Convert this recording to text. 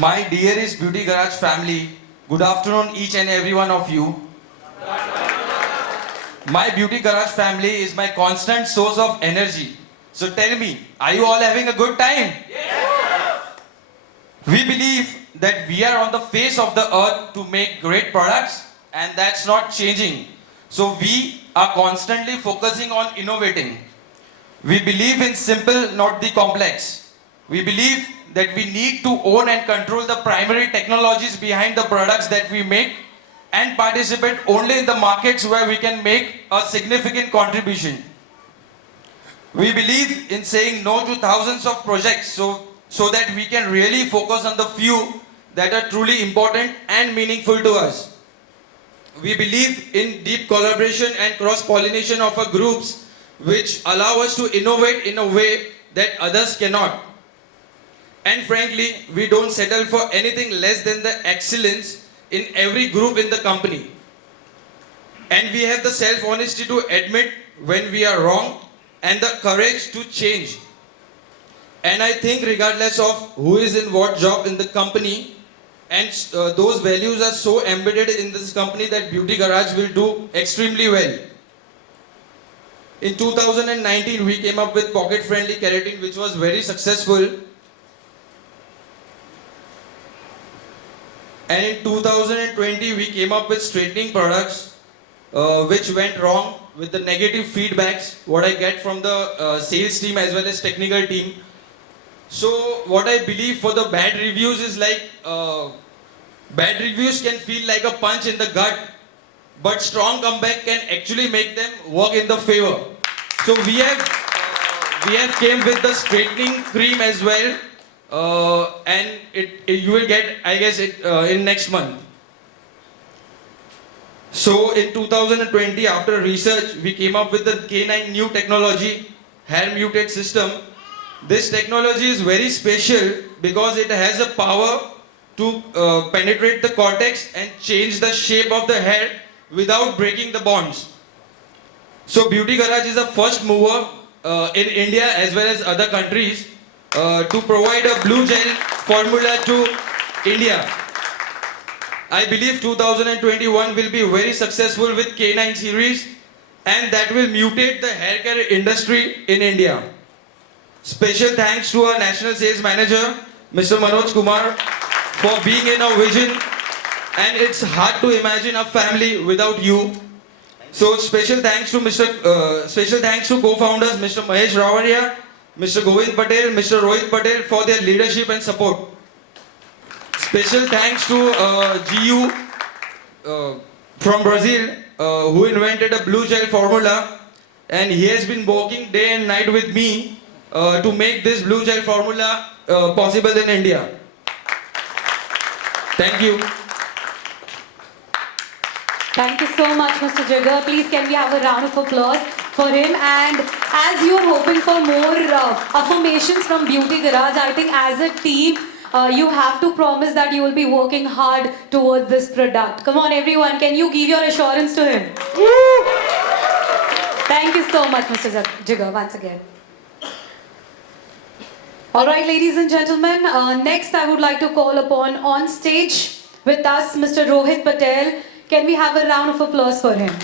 My dearest Beauty Garage family, good afternoon each and every one of you. My Beauty Garage family is my constant source of energy. So tell me, are you all having a good time? We believe that we are on the face of the earth to make great products and that's not changing. So we are constantly focusing on innovating. We believe in simple, not the complex. We believe that we need to own and control the primary technologies behind the products that we make and participate only in the markets where we can make a significant contribution. We believe in saying no to thousands of projects so that we can really focus on the few that are truly important and meaningful to us. We believe in deep collaboration and cross-pollination of our groups which allow us to innovate in a way that others cannot. And frankly, we don't settle for anything less than the excellence in every group in the company. And we have the self-honesty to admit when we are wrong and the courage to change. And I think regardless of who is in what job in the company, and those values are so embedded in this company that Beauty Garage will do extremely well. In 2019, we came up with pocket-friendly keratin, which was very successful. And in 2020, we came up with straightening products, which went wrong with the negative feedbacks, what I get from the sales team as well as technical team. So what I believe for the bad reviews is like, bad reviews can feel like a punch in the gut, but strong comeback can actually make them work in the favor. So we have came with the straightening cream as well, and you will get, I guess, it in next month. So in 2020, after research, we came up with the K9 new technology, hair mutate system. This technology is very special because it has a power to penetrate the cortex and change the shape of the hair without breaking the bonds. So Beauty Garage is the first mover in India as well as other countries to provide a blue gel formula to India. I believe 2021 will be very successful with K9 series and that will mutate the hair care industry in India. Special thanks to our National Sales Manager, Mr. Manoj Kumar, for being in our vision, and it's hard to imagine a family without you. So special thanks to co-founders Mr. Mahesh Ravaria, Mr. Govind Patel, Mr. Rohit Patel for their leadership and support. Special thanks to GU from Brazil who invented a blue gel formula, and he has been working day and night with me to make this blue gel formula possible in India. Thank you. Thank you so much, Mr. Jigar. Please, can we have a round of applause for him? And as you are hoping for more affirmations from Beauty Garage, I think as a team, you have to promise that you will be working hard towards this product. Come on, everyone. Can you give your assurance to him? Thank you so much, Mr. Jigar, once again. All right, ladies and gentlemen, next I would like to call upon on stage with us Mr. Rohit Patel. Can we have a round of applause for him?